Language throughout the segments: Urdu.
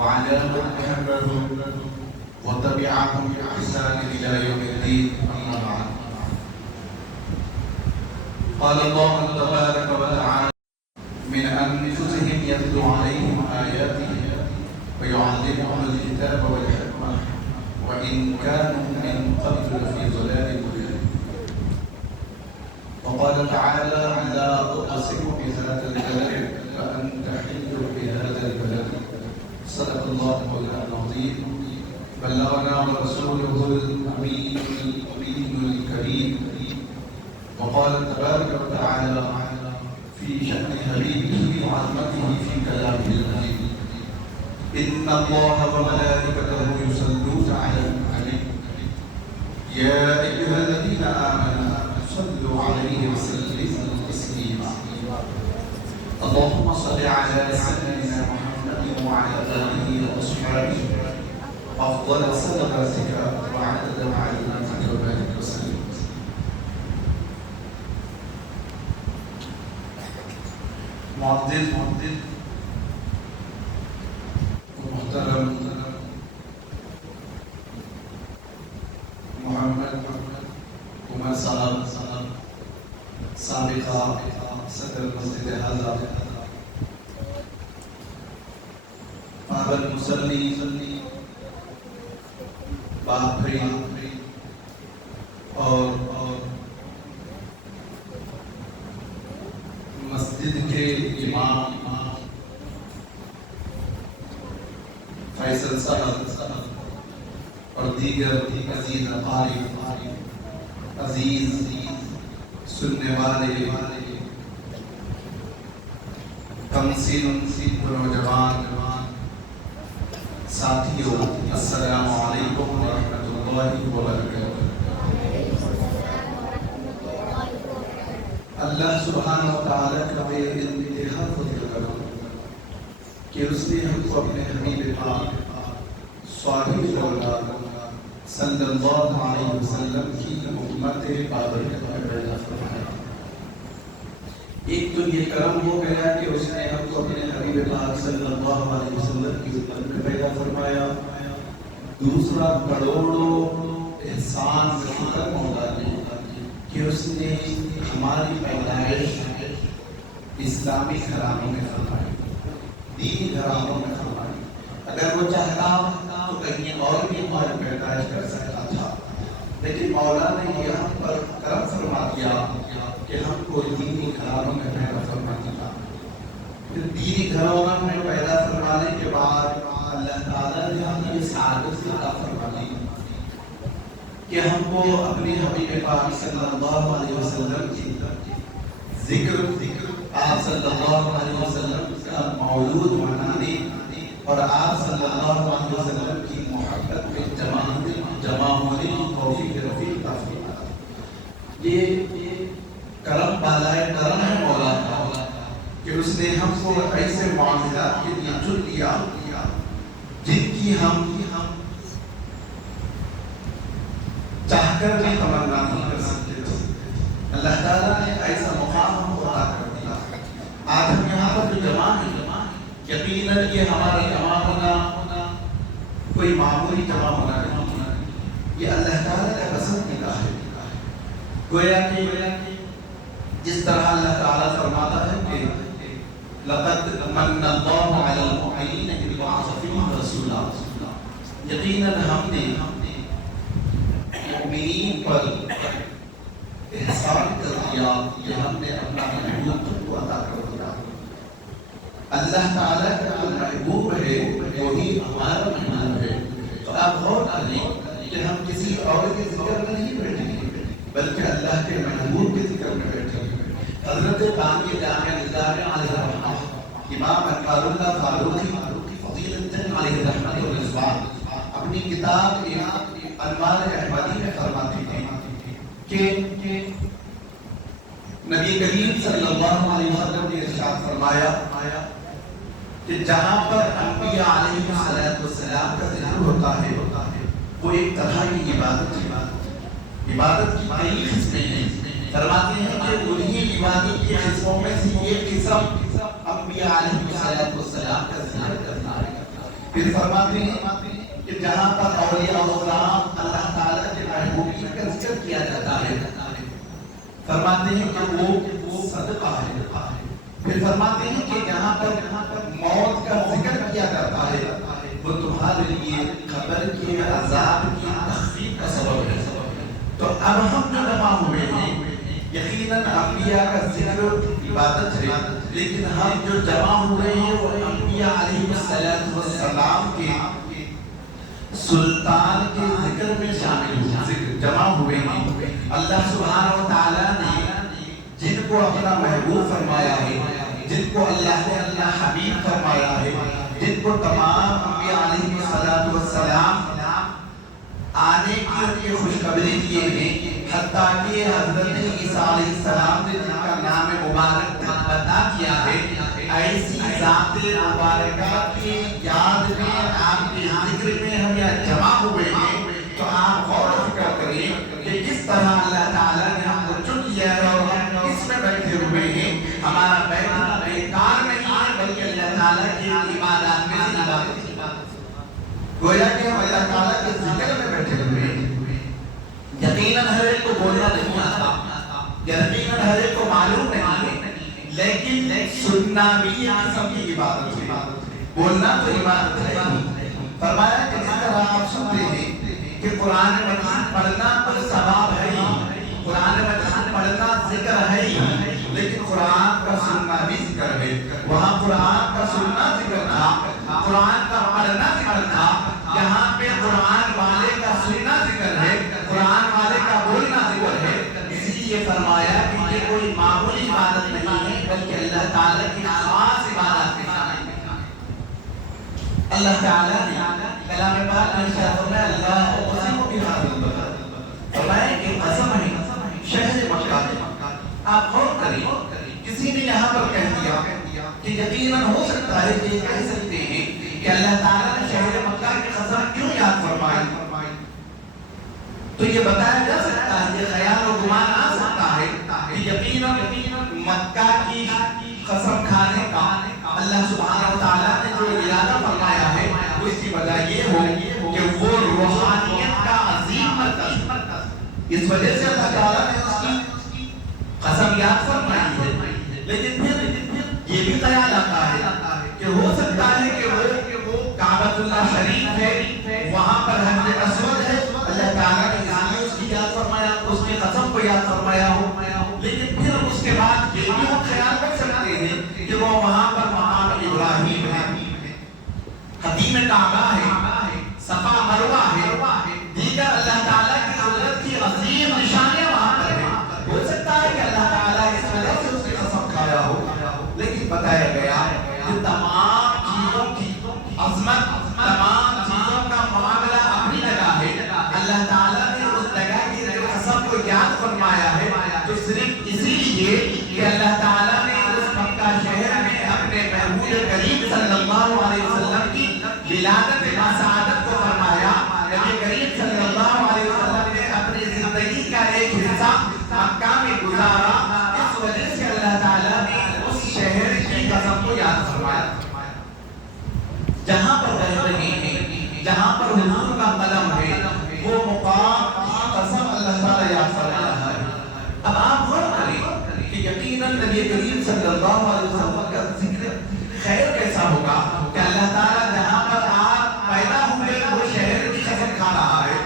وعلى من أحبهم وتبعهم بإحسان إلى يوم الدين. أما بعد. قال الله تبارك وتعالى: من أنفسهم يتلو عليهم آياته ويعلمهم الكتاب والحكمة وإن كانوا من قبل لفي ضلال مبين. وقال تعالى: لا أقسم بهذا البلد فأنت حل بهذا البلد. صدق الله مولانا العظيم. بلغنا ورسوله الأمين الكريم. وقال تبارك وتعالى في شأن حبيبه وعظمته في كلامه المجيد: إن الله وملائكته يصلون على النبي يا أيها الذين آمنوا صلوا عليه وسلموا تسليما. اللهم صل على سيدنا محمد وعلى آله وأصحابه أفضل صلواتك وعدد معلوماتك وبارك وسلم. معزز محترم محمد عمر صاحب سابقہ صدر مسجد حضرہ پابند مصلی باپری اور مسجد کے امام فیصل صاحب اور دیگر عزیز اقارب، عزیز سننے والے کم سن نوجوان ساتھیوں، السلام علیکم ورحمۃ اللہ وبرکاتہ۔ اللہ سبحانہ و تعالیٰ کا بے انتہا فضل کرم کہ اس نے ہم کو اپنے حبیب پاک صاحب الاولاد صلی اللہ علیہ وسلم کی امت بابرکت میں پیدا فرمایا۔ ایک تو یہ کرم ہو گیا کہ اس نے ہم کو اپنے حبیب پاک صلی اللہ علیہ وسلم کی امت میں پیدا فرمایا۔ دوسرا کروڑوں احسان شکر مولا نے کہ اس نے ہماری پیدائش اسلامی گھرانوں میں فرمائی، دینی گھرانوں میں فرمائی۔ اگر وہ چاہتا تو کہیں اور بھی ہماری پیدائش کر سکتا تھا، لیکن مولا نے یہ ہم پر کرم فرما دیا کہ ہم کو دینی گھرانوں میں پیدا فرما دیا۔ پھر دینی گھرانوں میں پیدا فرمانے کے بعد اللہ تعالیٰ نے ہم یہ سعادت عطا فرما دی کہ ہم کو اپنے حبیب پاک صلی اللہ علیہ وسلم کی ذکر آپ صلی اللہ علیہ وسلم کا مولود منانے اور آپ صلی اللہ علیہ وسلم کی محبت میں جمع ہونے کی توفیق رفیق عطا فرما۔ یہ کرم بالائے کرم ہے مولا کا کہ اس نے ہم کو ایسے معاملات کے لیے چن لیا جن کی ہم چاہ کر بھی تمنا نہیں کر سکتے تھے۔ اللہ تعالیٰ نے ایسا مقام ہم کو عطا کر دیا۔ آج ہم یہاں پر جو جمع ہیں، یقیناً یہ ہمارا جمع ہونا کوئی معمولی جمع ہونا نہیں، یہ اللہ تعالیٰ کا پسند کیا ہے۔ گویا کہ جس طرح اللہ تعالیٰ فرماتا ہے کہ لقد من اللہ علی المؤمنین اذ بعث فیہم رسولا، یقیناً ہم نے مؤمنین پر احسان کر دیا کہ ہم نے اپنا محبوب کو عطا کر دیا۔ اللہ تعالیٰ کا جو محبوب ہے وہی ہمارا محبوب ہے۔ تو آپ غور کریں کہ ہم کسی اور کے ذکر میں نہیں بیٹھے بلکہ اللہ کے محبوب کے ذکر میں بیٹھے۔ حضرت بانی جامع نظام علیہ الرحمہ امام انوار اللہ فاروقی فضیلت علیہ الرحمہ والرضوان اپنی کتاب انوار احمدی میں فرماتے ہیں کہ نبی کریم صلی اللہ علیہ وسلم نے ارشاد فرمایا کہ جہاں پر انبیاء علیہ السلام کا ذکر ہوتا ہے وہ ایک طرح کی عبادت کی کئی قسمیں ہیں۔ فرماتے ہیں کہ انہی عبادت کی قسموں میں سے ایک قسم انبیاء علیہ السلام کا ذکر کرنا ہے۔ پھر فرماتے ہیں کہ جہاں پر اولیاء کرام اللہ تعالیٰ کے محبوبین کا ذکر کیا جاتا ہے فرماتے ہیں کہ وہ صدقہ ہے. پھر فرماتے ہیں کہ جہاں پر موت کا ذکر کیا جاتا ہے وہ تمہارے لیے قبر کے عذاب کی تخفیف کا سبب ہے. تو اب ہم جو جمع ہوئے ہیں یقیناً انبیاء کا ذکر عبادت ہے لیکن ہم جو جمع ہوئے ہیں وہ انبیاء علیہ السلام کے سلطان کے ذکر میں شامل جمع ہوئے ہیں. اللہ سبحانہ و تعالیٰ نے جن کو اپنا محبوب فرمایا ہے جن کو اللہ نے اپنا حبیب فرمایا ہے جن کو تمام انبیاء علیہ السلام آنے کی ان کی خوشخبری دیے ہیں حتیٰ کہ حضرت عیسیٰ علیہ السلام نے جن کا نام مبارک بتا دیا ہے ایسی ذات مبارکہ کی یاد میں آپ کے ذکر میں ہم یہاں جمع ہوئے ہیں. تو آپ غور و فکر کریں کہ کس طرح اللہ تعالیٰ نے ہم کو چن لیا ہے اور ہم اس میں بیٹھے ہوئے ہیں. ہمارا بیٹھنا بیکار نہیں ہے بلکہ اللہ تعالیٰ کی عبادات میں سے عبادت گویا کہ ہم اللہ تعالیٰ کے ذکر میں بیٹھے ہوئے ہیں. یقیناً ہر ایک کو بولنا نہیں آتا یقیناً ہر ایک کو معلوم نہیں ہے لیکن سننا بھی ایک قسم کی عبادت ہے. بولنا تو عبادت ہے. فرمایا کہ جس طرح آپ سنتے ہیں کہ قرآن مجید پڑھنا تو ثواب ہے قرآن مجید پڑھنا ذکر ہے لیکن قرآن کا سننا بھی ذکر ہے. وہاں قرآن کا سننا ذکر تھا قرآن کا پڑھنا ذکر تھا. یہاں پہ قرآن والے کا سننا ذکر ہے قرآن والے کا بولنا ذکر ہے. اسی لیے فرمایا کہ یہ کوئی معمولی عبادت نہیں ہے بلکہ اللہ تعالیٰ کی خاص عبادت ہے. اللہ تعالیٰ نے کلام پاک میں فرمایا اللہ اقسم بہذا البلد فرمایا کہ قسم ہے شہر مکہ. آپ غور کریں کسی نے یہاں پر کہہ دیا کہ یقیناً ہو سکتا ہے کہ کہہ سکتے ہیں کہ اللہ تعالیٰ نے شہر مکہ کی قسم کیوں یاد فرمائی. تو یہ بتایا جا سکتا ہے یہ خیال و گمان آ سکتا ہے کہ یقیناً مکہ کی قسم کھانے کا اللہ سبحانہ و تعالیٰ نے جو ارادہ فرمایا ہے اس کی وجہ یہ ہو کہ وہ روحانیت کا عظیم مرکز اس وجہ سے اللہ تعالیٰ نے اس کی قسم یاد فرمائی ہے. لیکن پھر یہ بھی خیال آتا ہے کہ ہو سکتا ہے کہ وہ کعبۃ اللہ شریف ہے وہاں پر حجر اسود ہے اللہ تعالیٰ نے اس کی یاد فرمایا اس کی قسم کو یاد فرمایا ہو. لیکن پھر اس کے بعد یہ بھی ہم خیال کر سکتے ہیں کہ وہ وہاں پر مقام ابراہیم ہے حتیم کعبہ ہے صفا مروہ ہے دیگر اللہ تعالیٰ کی قدرت کی عظیم نشانیاں وہاں پر ہیں. ہو سکتا ہے کہ اللہ تعالیٰ اس وجہ سے اس کی قسم کھایا ہو لیکن بتایا گیا کہ تمام چیزوں کی عظمت تمام چیزوں کا معاملہ اپنی جگہ ہے. اللہ تعالیٰ نے اس جگہ کی قسم کو یاد فرمایا ہے تو صرف اسی لیے کہ اللہ تعالیٰ نے اس مکہ شہر میں اپنے محبوب کریم صلی اللہ علیہ وسلم کی ولادت بسعادت کو فرمایا. نبی کریم صلی اللہ علیہ وسلم نے اپنی زندگی کا ایک حصہ مکہ میں گزارا اس وجہ سے اللہ تعالیٰ نے اس شہر کی قسم کو یاد فرمایا. جہاں پر رہ رہے ہیں جہاں پر حضور کا قدم ہے وہ مقام کی قسم اللہ تعالیٰ یاد فرما رہا ہے. اب آپ غور کریں کہ یقیناً نبی کریم صلی اللہ علیہ وسلم کا ذکر خیر کیسا ہوگا کہ اللہ تعالیٰ جہاں پر آپ پیدا ہوئے وہ شہر کی قسم کھا رہا ہے.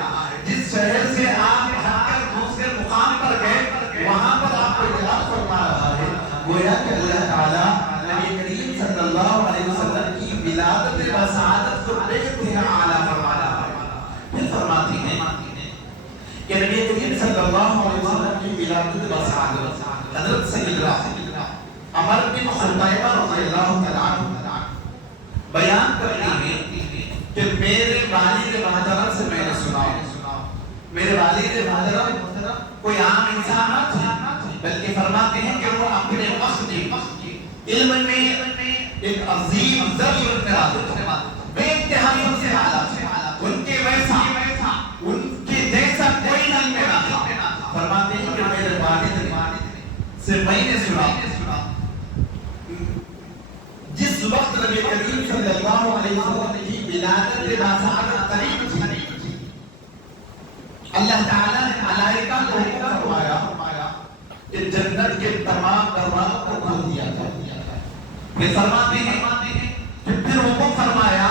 جس شہر سے آپ ہٹ کر دوسرے مقام پر گئے وہاں پر آپ کو یاد فرما رہا ہے. گویا کہ اللہ تعالیٰ نبی کریم صلی اللہ علیہ وسلم کی ولادت بسعادت کو بے انتہا اعلیٰ فرما رہا ہے. پھر فرماتے ہیں کہ نبی کریم صلی اللہ علیہ وسلم کی ولادت بسعادت حضرت سیدنا عمر بن خطیبہ رضی اللہ تعالیٰ بیان کرتے ہیں کہ میرے والد محترم سے میں نے سنا میرے والد محترم کوئی عام انسان نہ تھے بلکہ فرماتے ہیں کہ وہ اپنے وقت کی علم میں ایک عظیم ذریع بے انتہا سے حالات ان کے ویسا ان کے جیسا کوئی نہیں میرا تھا. فرماتے ہیں کہ میرے والد سے میں نے سنا جس وقت نبی کریم صلی اللہ علیہ وسلم کی ولادت باسعادت قریب تھی، اللہ تعالیٰ نے ملائکہ کو حکم فرمایا کہ جنت کے تمام دروازوں کو کھول دیا جائے۔ یہ فرماتے ہیں کہ پھر حکم فرمایا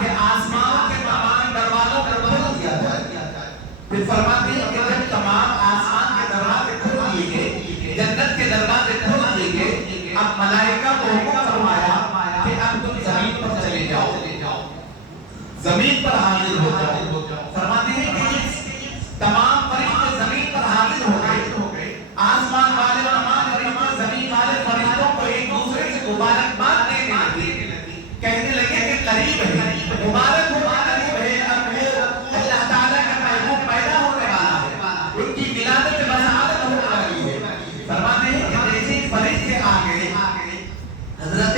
کہ آسمان کے تمام دروازوں کو کھول دیا جائے۔ پھر فرماتے ہیں کہ جب تمام آسمان کے دروازے کھول دیے گئے، جنت کے دروازے کھول دیے گئے، اب ملائکہ کو حکم فرمایا کہ اب تم زمین پر چلے جاؤ، زمین پر حاضر ہو جاؤ۔ فرماتے ہیں کہ تمام فرشتے زمین پر حاضر ہو گئے، آسمان والے تمام فرشتے زمین والے فرشتوں کو ایک دوسرے سے مبارکباد دینے لگے، کہنے لگے کہ قریب ہے، مبارک ہو، قریب ہے، اب وہ اللہ تعالیٰ کا محبوب پیدا ہونے والا ہے، ان کی ولادت بسعادت ہونے والی ہے۔ فرماتے ہیں کہ جیسے فرشتے آگے حضرت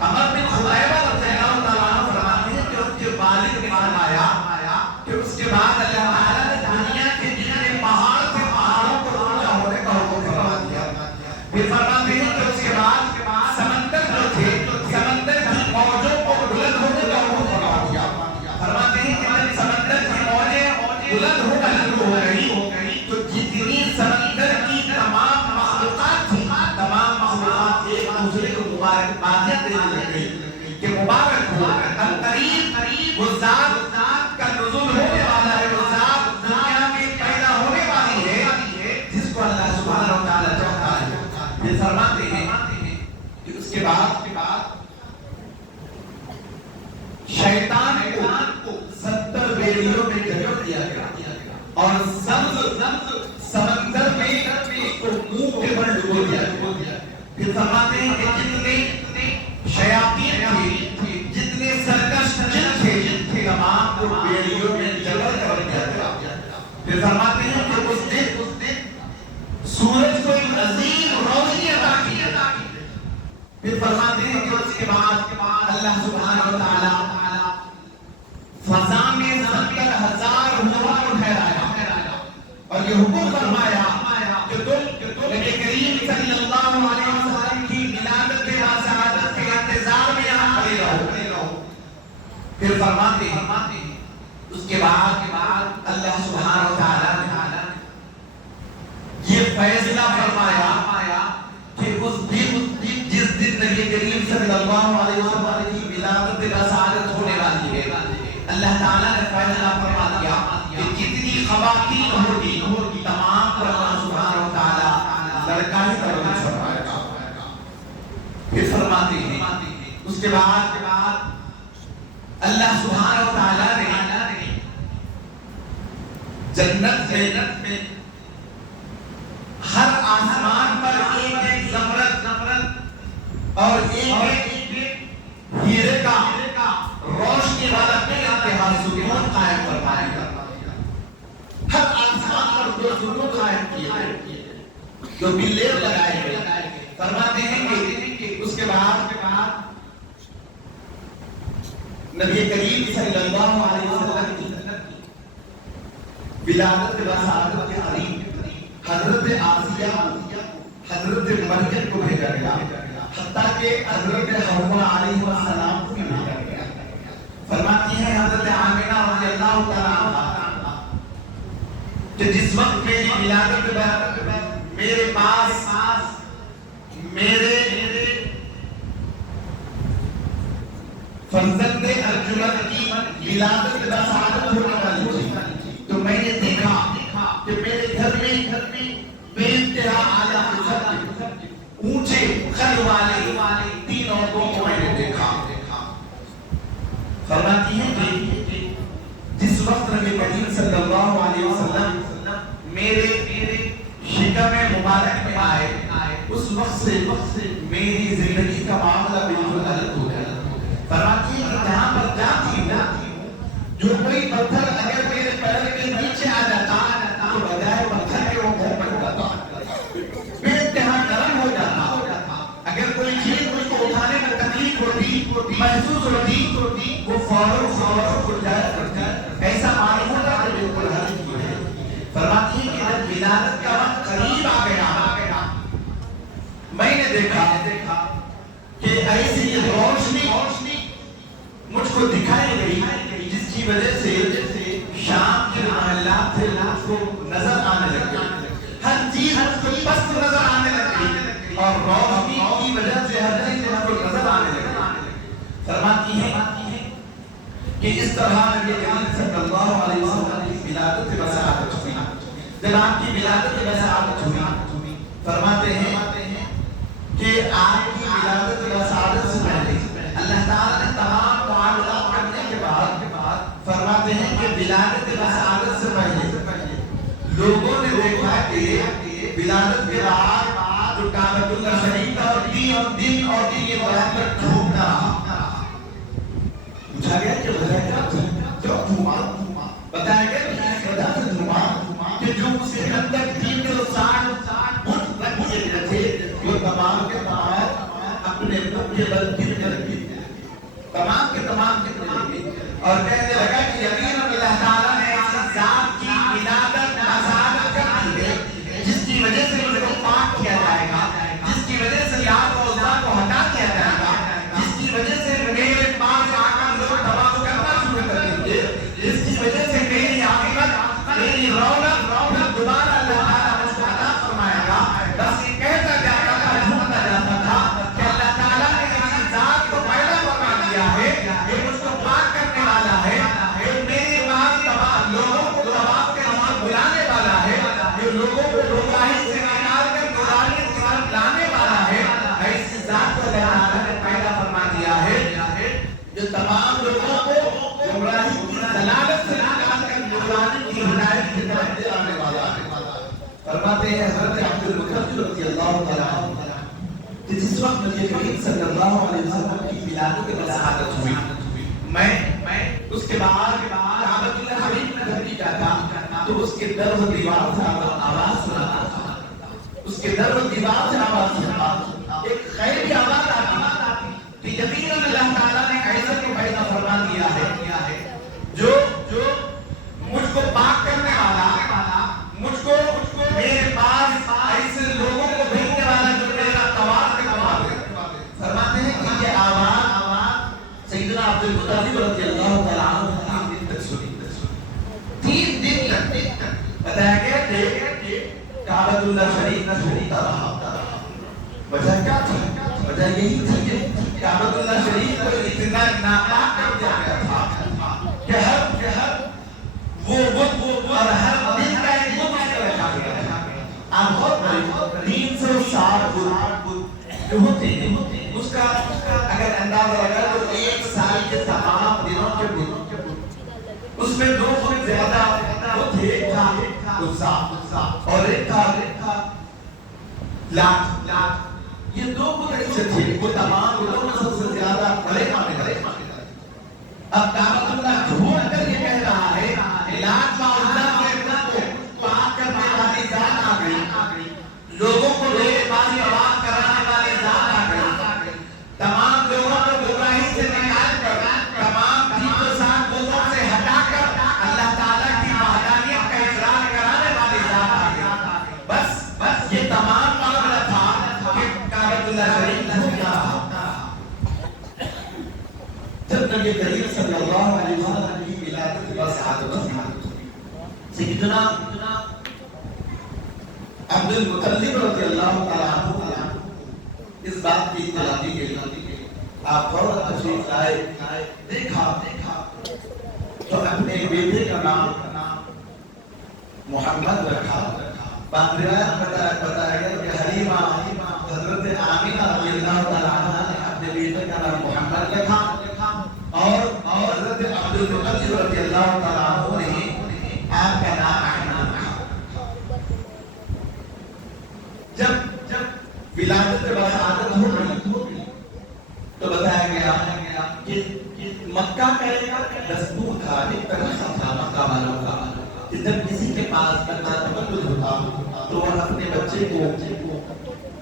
عمر بن خبیبہ رضی اللہ تعالیٰ عنہ فرماتے ہیں کہ ان کے والد نے فرمایا کہ اس کے بعد اللہ تعالیٰ نے دنیا کے جتنے پہاڑ تھے پہاڑوں کو اونچا ہونے کا حکم فرما دیا۔ پھر فرماتے ہیں کہ اس کے بعد سمندر جو تھے، سمندر کی موجوں کو بلند ہونے کا حکم فرما دیا۔ فرماتے ہیں کہ جب سمندر کی موجیں بلند ہونا شروع ہو گئی تو جتنی سمندر کی تمام مخلوقات تھی، تمام مخلوقات ایک دوسرے کو مبارکبادیاں دینے لگ گئی کہ مبارک ہو، اب قریب وہ ذات کا نزول ہونے والا ہے، وہ ذات دنیا میں پیدا ہونے والی ہے جس کو اللہ سبحانہ و تعالیٰ چاہتا ہے۔ پھر فرماتے ہیں کہ اس کے بعد شیطان کو 70 بیڑیوں میں جگہ دیا گیا اور سمندر میں اس کو منہ کے بل ڈبو دیا گیا۔ پھر فرماتے ہیں کہ جتنے شیاطین تھے، جتنے سرکش جن تھے، تمام کو بیڑیوں میں جگہ کر دیا گیا۔ پھر فرماتے ہیں کہ اس دن سورج کو ایک عظیم روشنی عطا کی۔ پھر فرماتے ہیں کہ اس کے بعد اللہ سبحانہ و تعالیٰ فضا میں 70,000 نور کو ٹھہرایا اور یہ حکم فرمایا کہ تم نبی کریم صلی اللہ علیہ وسلم کی ولادت باسعادت کے انتظار میں یہاں کھڑے رہو۔ پھر فرماتے ہیں اس کے بعد اللہ سبحانہ و تعالیٰ نے یہ فیصلہ فرمایا کہ اس دن جس دن نبی کریم صلی اللہ علیہ وسلم کی ولادت باسعادت ہونے والی ہے، اللہ تعالیٰ نے فیصلہ فرما دیا کہ جتنی خواتین ہوگی تمام پر اللہ سبحانہ و تعالیٰ لڑکا ہی تربیت فرمائے گا۔ پھر فرماتے ہیں اس کے بعد اللہ سبحانہ و تعالیٰ نے جنت میں ہر آسمان پر ایک زمرد اور ایک ہیرے کا روشنی والا بے انتہا ستون قائم فرمائے گا۔ ہر آسمان پر جو ستون قائم کیے گئے، جو بلیر لگائے گئے، فرماتے ہیں کہ اس کے بعد نبی کریم صلی اللہ علیہ وسلم کی ولادت باسعادت کے قریب حضرت آسیہ حضرت مریم کو بھیجا گیا، حتیٰ کہ حضرت حوا علیہ السلام کو بھی بھیجا گیا۔ فرماتی ہے حضرت آمنہ رضی اللہ تعالیٰ عنہ کہ جس وقت میری ولادت میرے پاس میرے فرزند ارجمند کی ولادت باسعادت ہونے والی تھی، تو میں نے دیکھا کہ میرے گھر میں بے انتہا اعلیٰ اونچے قد والے 3 عورتوں کو میں نے دیکھا۔ فرماتی ہے کہ جس وقت نبی کریم صلی اللہ علیہ وسلم میرے شکم مبارک میں آئے، اس وقت سے میری زندگی کا معاملہ بالکل الگ ہو گیا۔ فرماتی ہے کہ جہاں پر جاتی ہوں، جو کوئی پتھر اگر میرے پیر کے نیچے آ جاتا تو بجائے پتھر کے وہ گھر بن جاتا، بے انتہا نرم ہو جاتا۔ اگر کوئی چیز مجھ کو اٹھانے میں تکلیف ہوتی، محسوس ہوتی، وہ فوراً اٹھ جائے، ایسا معلوم ہوتا کہ بالکل ہلکی ہے۔ فرماتی ہے کہ جب ولادت کا وقت قریب آ گیا، میں نے دیکھا کہ ایسی روشنی مجھ کو دکھائی گئی جس کی وجہ سے شام کے محلات تھے اس کو نظر آنے لگے، ہر چیز اس کو پست نظر آنے لگی اور روشنی کی وجہ سے ہر چیز اس کو نظر آنے لگی۔ فرماتی ہے کہ اس طرح نبی کریم صلی اللہ علیہ وسلم کی ولادت بسعادت ہوئی۔ جب آپ کی ولادت بسعادت ہوئی، فرماتے ہیں کہ آپ کی ولادت بسعادت سے پہلے اللہ تعالیٰ نے تمام معاملات کرنے کے بعد فرماتے ہیں کہ ولادت بسعادت سے پہلے لوگوں نے دیکھا کہ ولادت کے بعد جو کعبۃ اللہ شریف کا دن اور دن یہ بیان پر ڈھونڈ رہا، پوچھا گیا کہ وجہ کیا تھی؟ کیوں ڈھونڈا؟ بتایا گیا کہ اس وجہ سے ڈھونڈا کہ جو اس کے اندر 360 بت رکھ دیے گئے تھے، وہ تمام کے تمام اپنے بت کے بل گر گئے، تمام کے تمام گر گئے، اور کہنے لگا کہ یقیناً اللہ تعالیٰ نے ایسی ذات کی ولادت بسعادت کر دی ہے جس کی وجہ سے ان کو پاک کیا جائے گا، جس کی وجہ سے لات و عزا کو ہٹا دیا جائے گا، جس کی وجہ سے میرے پاس آ کر لوگ تباہ کرنا شروع کر دیں گے، جس کی وجہ سے میری عاقبت، میری رونق دوبارہ اللہ تعالیٰ مجھ کو عطا فرمائے گا۔ بس یہ کہتا جاتا تھا، ڈھونڈتا جاتا تھا کہ اللہ تعالیٰ نے ایسی ذات کو پیدا فرما دیا ہے، یہ مجھ کو پاک کرنے والا ہے، یہ میرے پاس تمام لوگوں کو تباہ کے نام بلانے والا ہے، یہ لوگوں کو گمراہی سے نکال کر نورانی کی طرف لانے والا ہے۔ ایسی ذات کو اللہ تعالیٰ نے پیدا فرما دیا ہے جو تمام لوگوں کو گمراہی کی ضلالت سے نکال کر نورانی کی ہدایت کی طرف لے آنے والا ہے۔ فرماتے ہیں حضرت عبد المطلب رضی اللہ تعالیٰ عنہ کہ جس وقت نبی کریم صلی اللہ علیہ وسلم کی ولادت بسعادت ہوئی، میں اس کے بعد کعبۃ اللہ شریف میں گھر جاتا تو اس کے در و دیوار سے آواز سناتا تھا، اس کے در و دیوار سے آواز سناتا، ایک خیر کی آواز آتی کہ یقیناً اللہ تعالیٰ نے ایسا کو پیدا فرما دیا ہے جو مجھ کو پاک کرنے والا، مجھ کو میرے پاس ایسے لوگوں کو بھیجنے والا جو میرا طواف کروا دے۔ فرماتے ہیں کہ یہ آواز سیدنا عبد المطلب رضی اللہ تعالیٰ عنہ 3 دن تک سنی، 3 دن تک بتایا گیا کہ کعبۃ اللہ شریف نہ سنتا رہا۔ وجہ کیا تھی؟ وجہ یہی تھی کہ کعبۃ اللہ شریف کو اتنا ناپاک کر دیا گیا تھا کہ ہر وہ اور ہر دن کا ایک بت اس کا رکھا گیا تھا۔ آپ بہت بڑی 360 بت جو ہوتے ہیں، اس کا اگر اندازہ لگا تو 1 سال کے تمام دنوں کے بت، اس میں 2 بت زیادہ وہ تھے، ایک تھا عزا اور ایک تھا لات۔ یہ 2 بت ایسے تھے وہ تمام بتوں میں سب سے زیادہ بڑے مانے گئے۔ اب کعبۃ اللہ ڈھونڈ کر یہ کہہ رہا ہے لات و عزا کو پاک کرنے والی ذات آ گئی، لوگوں کو میرے پاس طواف کرانے والی ذات آ گئی، تمام لوگوں کو گمراہی سے نکال کر تمام 360 بتوں سے ہٹا کر اللہ تعالیٰ کی وحدانیت کا اقرار کرانے والی ذات آ گئی۔ بس یہ تمام معاملہ تھا کہ کعبۃ اللہ شریف ڈھونڈ رہا۔ جب نبی کریم صلی اللہ علیہ وسلم کی ولادت بسعادت ہوئی، سیدنا عبد المطلب رضی اللہ تعالیٰ عنہ اس بات کی اطلاع دی گئی، آپ فوراً تشریف لائے، دیکھا تو اپنے بیٹے کا نام محمد رکھا۔ بعض روایات بتایا گیا کہ حلیمہ حضرت آمینہ رضی اللہ تعالیٰ عنہ نے اپنے بیٹے کا نام محمد رکھا اور حضرت عبد المطلب رضی اللہ تعالیٰ عنہ نے آپ کا نام احمد رکھا۔ جب ولادت بسعادت ہو گئی تو بتایا گیا کہ مکہ کا ایک دستور تھا، ایک طریقہ تھا مکہ والوں کا کہ جب کسی کے پاس بچہ تولد ہوتا تو وہ اپنے بچے کو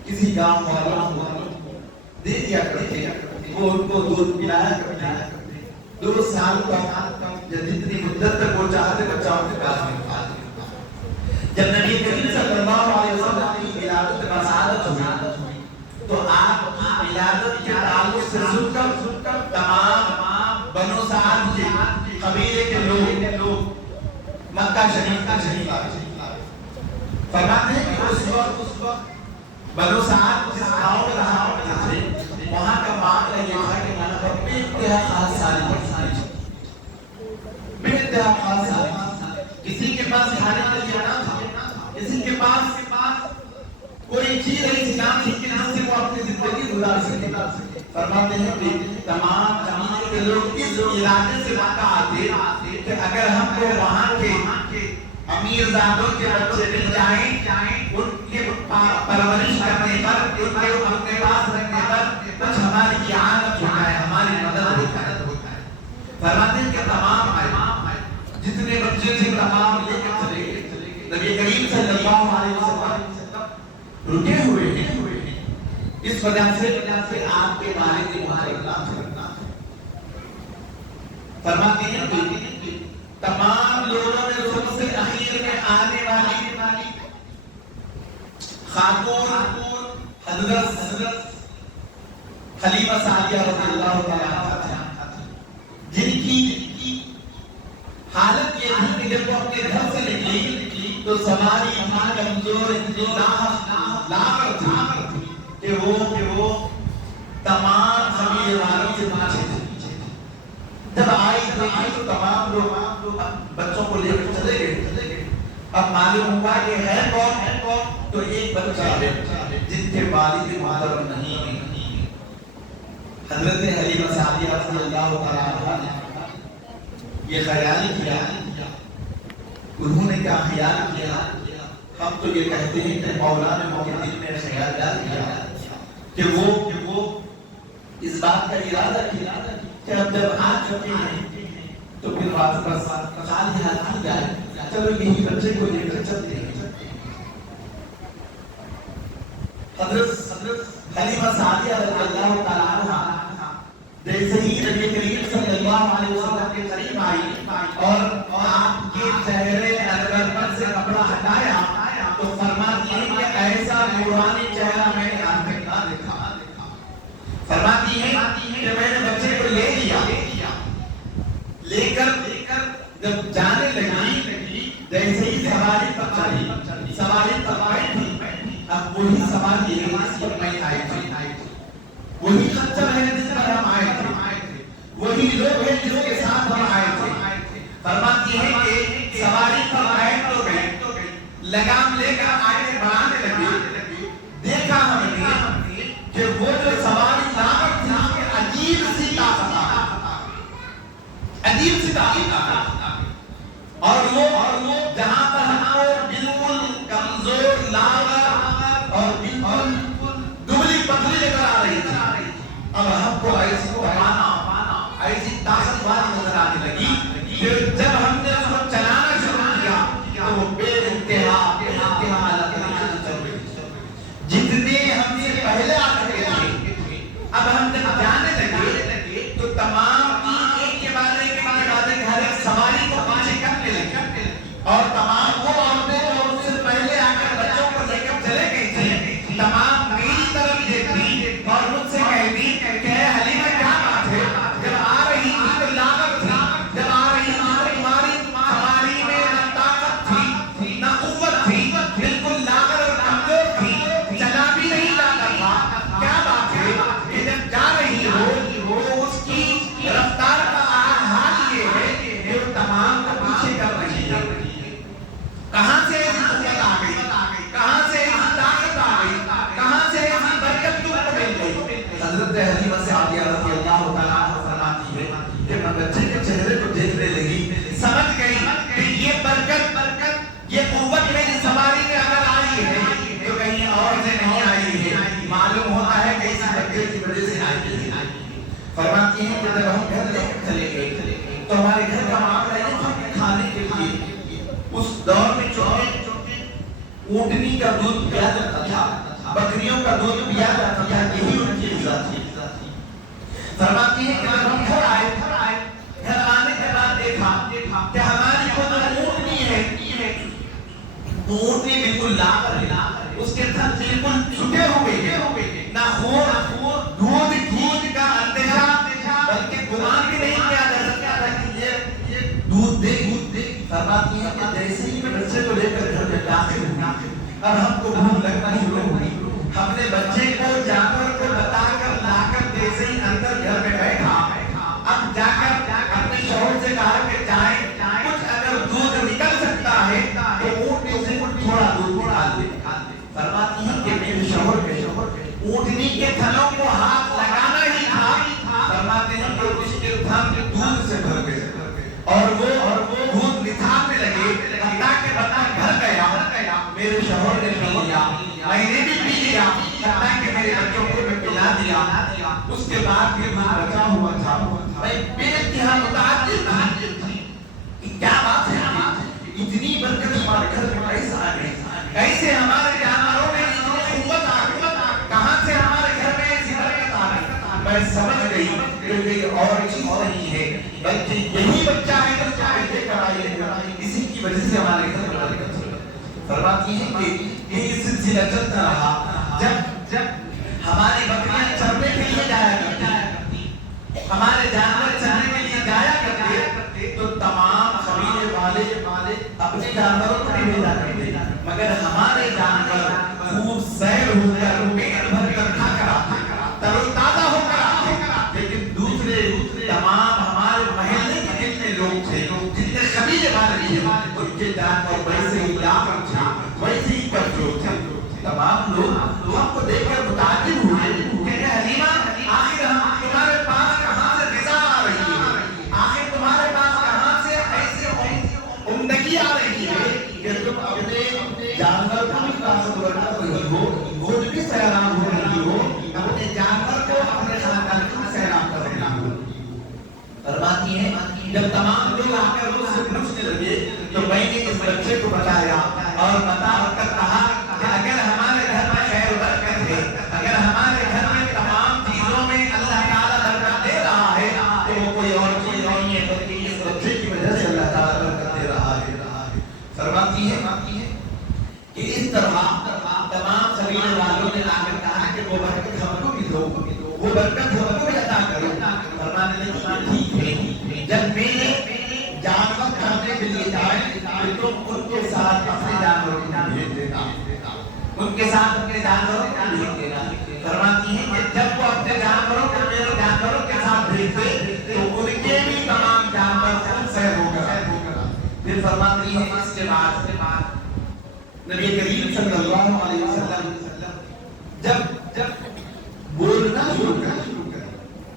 کسی گاؤں والوں کو دے دیا کرتے، وہ ان کو دودھ پلایا کرتے، 2 سال کا جتنی مدت تک وہ چاہتے بچہ ان کے پاس میں تھا۔ جب نبی کریم صلی اللہ علیہ وسلم کی ولادت بسعادت ہوئی تو آپ کی ولادت کے تعلق سے سن کر تمام بنو سعد قبیلے کے لوگ مکہ شریف آئے. فرماتے ہیں کہ اس وقت بنو سعد جس گاؤں میں رہا کرتے تھے وہاں کا معاملہ یہ تھا کہ وہاں پر بے انتہا خاص سالی بے انتہا خاص سالی. کسی کے پاس کھانے کے لیے نہ تھا, کسی کے پاس کوئی چیز ایسی نہ تھی کہ جس سے وہ اپنی زندگی گزار سکے. فرماتے ہیں کہ تمام قبیلے کے لوگ اس علاقے سے مکہ آتے کہ اگر ہم کو وہاں کے امیر زادوں کے بچے مل جائیں ان کے پرورش کرنے پر, ان کے اپنے پاس رکھنے پر کچھ ہماری اعانت ہوتا ہے, ہماری مدد ہوتا ہے. فرماتے ہیں کہ تمام جتنے بچے تھے تمام لے کر چلے گئے. نبی کریم صلی اللہ علیہ وسلم رکے ہوئے ہیں اس وجہ سے آپ کے والد محترم. فرماتے ہیں کہ تمام لوگوں میں سب سے اخیر میں آنے والی خاتون حضرت حلیمہ سعدیہ رضی اللہ تعالیٰ عنہا, جن کی حالت یہ تھی کہ جب وہ اپنے گھر سے نکلی تو سواری کمزور لاغر تھی کہ وہ تمام قبیلے والوں سے پیچھے تھی. جب آئی تو تمام لوگ بچوں کو لے کر چلے گئے. اب معلوم ہوا کہ ہے کون, تو ایک بچہ ہے جن کے والد محترم نہیں ہیں. حضرت حلیمہ سعدیہ رضی اللہ تعالیٰ عنہا نے یہ خیال کیا. انہوں نے کیا خیال کیا, ہم تو یہ کہتے ہیں کہ مولانا محی الدین نے خیال کیا کہ وہ اس بات کا ارادہ کیا کہ اب جب آ چکے ہیں تو پھر بس خالی ہاتھ نہیں جائے, چلو یہی بچے کو لے کر چلتے ہیں. حضرت حلیمہ سعدیہ رضی اللہ تعالیٰ عنہا جیسے ہی نبی کریم صلی اللہ علیہ وسلم کے قریب آئی اور آپ کے چہرے انور پر سے کپڑا ہٹایا تو فرماتی ہے کہ ایسا نورانی چہرہ میں نے آج تک نہ دیکھا. فرماتی ہے کہ میں نے بچے کو لے کر جب جانے لگی, جیسے ہی سواری پر چڑھی, سواری پر بیٹھی, اب وہی سواری ہے جس پر میں آئی تھی, وہی خچر ہے جس پر ہم آئے تھے, وہی لوگ ہیں جس کے ساتھ ہم آئے تھے. فرماتی ہے کہ سواری پر بیٹھ تو گئی, لگام لے کر آگے بڑھانے لگی. دیکھا ہم نے کہ وہ جو سواری لاغر تھی اس میں عجیب سی طاقت اور وہ جہاں پر ہم کو بالکل کمزور لاغر اور بالکل دبلی پتلی لے کر آ رہی تھی, اب ہم کو ایسی پانا ایسی طاقت والی نظر آنے لگی کہ جب ہم نے اس کو چلانا شروع کیا تو وہ بے انتہا جتنے ہم سے پہلے آ چکے تھے, اب ہم جب جانے لگے تو تمام ایک کے بعد ہر ایک سواری کو پیچھے کرنے لگے اور تمام وہ عورتیں جو ان سے پہلے آ کر بچوں کو لے کر چلے گئی تھی تمام میری طرف دیکھتی اور مجھ سے کہتی کہ حلیمہ کیا بات ہے, جب آ رہی تھی تو لاغر تھی, جب آ رہی تھی تو تمہاری سواری میں نہ طاقت تھی نہ قوت تھی, بالکل لاغر اور کمزور تھی, چلا بھی نہیں جاتا تھا. کیا بات ہے کہ جب جا رہی ہو تو اس کی رفتار کا حال یہ ہے کہ وہ تمام کو پیچھے کر رہی ہے. کہاں سے ایسی قوت آ گئی, کہاں سے ایسی طاقت آ گئی, کہاں سے ایسی برکت تم کو مل گئی. حضرت حلیمہ سعدیہ رضی اللہ تعالیٰ عنہا فرماتی ہے کہ میں بچے کے چہرے کو دیکھنے لگی, سمجھ گئی کہ یہ برکت یہ قوت میری سواری میں اگر آئی ہے تو کہیں اور سے نہیں آئی ہے, معلوم ہوتا ہے کہ اس بچے کی وجہ سے آئی ہے. فرماتی ہیں کہ جب ہم گھر لے کر چلے گئے تو ہمارے گھر کا معاملہ یہ تھا کہ کھانے کے لیے اس دور میں چونکہ اونٹنی کا دودھ پیا جاتا تھا, بکریوں کا دودھ پیا جاتا تھا, یہی ان کی غذا تھی. فرماتی ہے کہ جب ہم گھر آئے, گھر آنے کے بعد دیکھا کہ ہماری وہ جو اونٹنی ہے وہ اونٹنی بالکل لاغر ہے, اس کے تھن بالکل چھٹے ہوئے, نہ دودھ کا اندیشہ بلکہ گمان بھی نہیں کیا جا سکتا تھا کہ یہ فرماتی ہیں کہ جیسے ہی میں بچے کو لے کر گھر میں داخل ہوں اور ہم کو بھوک لگنا شروع ہوئی، ہم نے بچے کو جانور کو بتا کر لا کر جیسے ہی اندر گھر میں بیٹھا، اب جا کر اپنے شوہر سے کہا کہ جائیں کچھ اگر دودھ نکل سکتا ہے تو اونٹنی سے کچھ تھوڑا دودھ نکال دے۔ فرماتی ہیں کہ میرے شوہر اونٹنی کے تھنوں کو ہاتھ لگانا ہی تھا، فرماتے ہیں کہ اس کے تھن دودھ سے بھر گئے اور وہ دودھ نتھانے لگے، حتیٰ کہ بتا گھر گیا، میرے شوہر نے پی لیا، میں نے بھی پی لیا، حتیٰ کہ میرے بچوں کو میں پلا دیا۔ اس کے بعد پھر میں بچا ہوا تھا، میں بے انتہا متعجب تھا کہ کیا بات ہے، اتنی برکت ہمارے گھر میں کیسے آ گئی، کیسے ہمارے جانوروں میں اتنی قوت آ گئی، کہاں سے ہمارے گھر میں ایسی برکت آ گئی۔ میں سمجھ گئی کہ یہ اور چیز نہیں ہے بلکہ یہی بچہ ہے جو چاہے کرائی ہے، اسی کی وجہ سے ہمارے گھر میں برکت ہوئی۔ فرماتی ہیں کہ یہ سلسلہ چلتا رہا، جب ہماری بکریاں چرنے کے لیے جایا کرتی، ہمارے جانور چرنے کے لیے جایا کرتے تو تمام قبیلے والے اپنے جانوروں کو بھی بھیجا کرتے، مگر ہمارے جانور خوب سیر ہو کر پیٹ بھر کر کھا کر آتے، تر و تازہ ہو کر آتے، لیکن دوسرے تمام ہمارے محلے کے جتنے لوگ تھے، جتنے قبیلے والے تھے، ان کے جانور ویسے ہی لاغر تھے، ویسے ہی کمزور تھے۔ تمام لوگ ہم کو دیکھ کر متعجب ہوئے کہ حلیمہ آخر ہم تمہارے پاس کہاں سے غذا آ رہی ہے، آخر تمہارے پاس کہاں سے ایسی عمدگی آ رہی ہے کہ تم اپنے جانور کو بھی طاقتور کر رہی ہو، خود بھی سیراب ہو رہی ہو، اپنے جانور کو اپنے خاندان کو سیراب کر رہی ہو۔ فرماتی ہیں جب تمام لوگ آ کر اس سے پوچھنے لگے تو میں نے اس بچے کو بتایا اور بتا کر کہا کہ اگر ہمارے گھر میں خیر و برکت ہے، اگر ہمارے گھر میں تمام چیزوں میں اللہ تعالیٰ برکت دے رہا ہے تو وہ کوئی اور چیز نہیں ہے بلکہ اس بچے کی وجہ سے اللہ تعالیٰ برکت دے رہا ہے۔ فرماتی ہے کہ اس طرح تمام قبیلے والوں نے آ کر کہا کہ وہ برکت ہم کو بھی دو، وہ برکت ہم کو بھی عطا کرو۔ فرمانے لگے ٹھیک ہے، جب میرے جانور کھانے کے لیے جائیں تو تم ان کے ساتھ اپنے جانوروں کو بھیج دینا، ان کے ساتھ اپنے جانوروں کو بھیج دینا۔ فرماتی ہیں کہ جب وہ اپنے جانوروں کو میرے جانوروں کے ساتھ بھیجتے تو ان کے بھی تمام جانور خود سیر ہو کر۔ پھر فرماتی ہیں اس کے بعد نبی کریم صلی اللہ علیہ وسلم جب بولنا شروع کرے،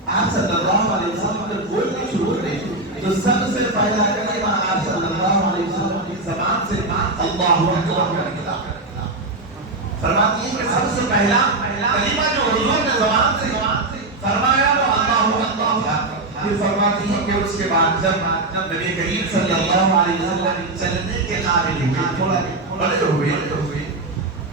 آپ صلی اللہ علیہ وسلم جب بولنا شروع کرے تو سب سے پہلا کلمہ آپ صلی اللہ علیہ وسلم کی زبان سے اللہ اکبر کا نکلا۔ فرماتی ہیں کہ سب سے پہلا کلمہ جو حضور نے زبان سے فرمایا وہ اللہ اکبر تھا۔ پھر فرماتی ہیں کہ اس کے بعد جب نبی کریم صلی اللہ علیہ وسلم چلنے کے قابل ہوئے، تھوڑا بڑے ہوئے،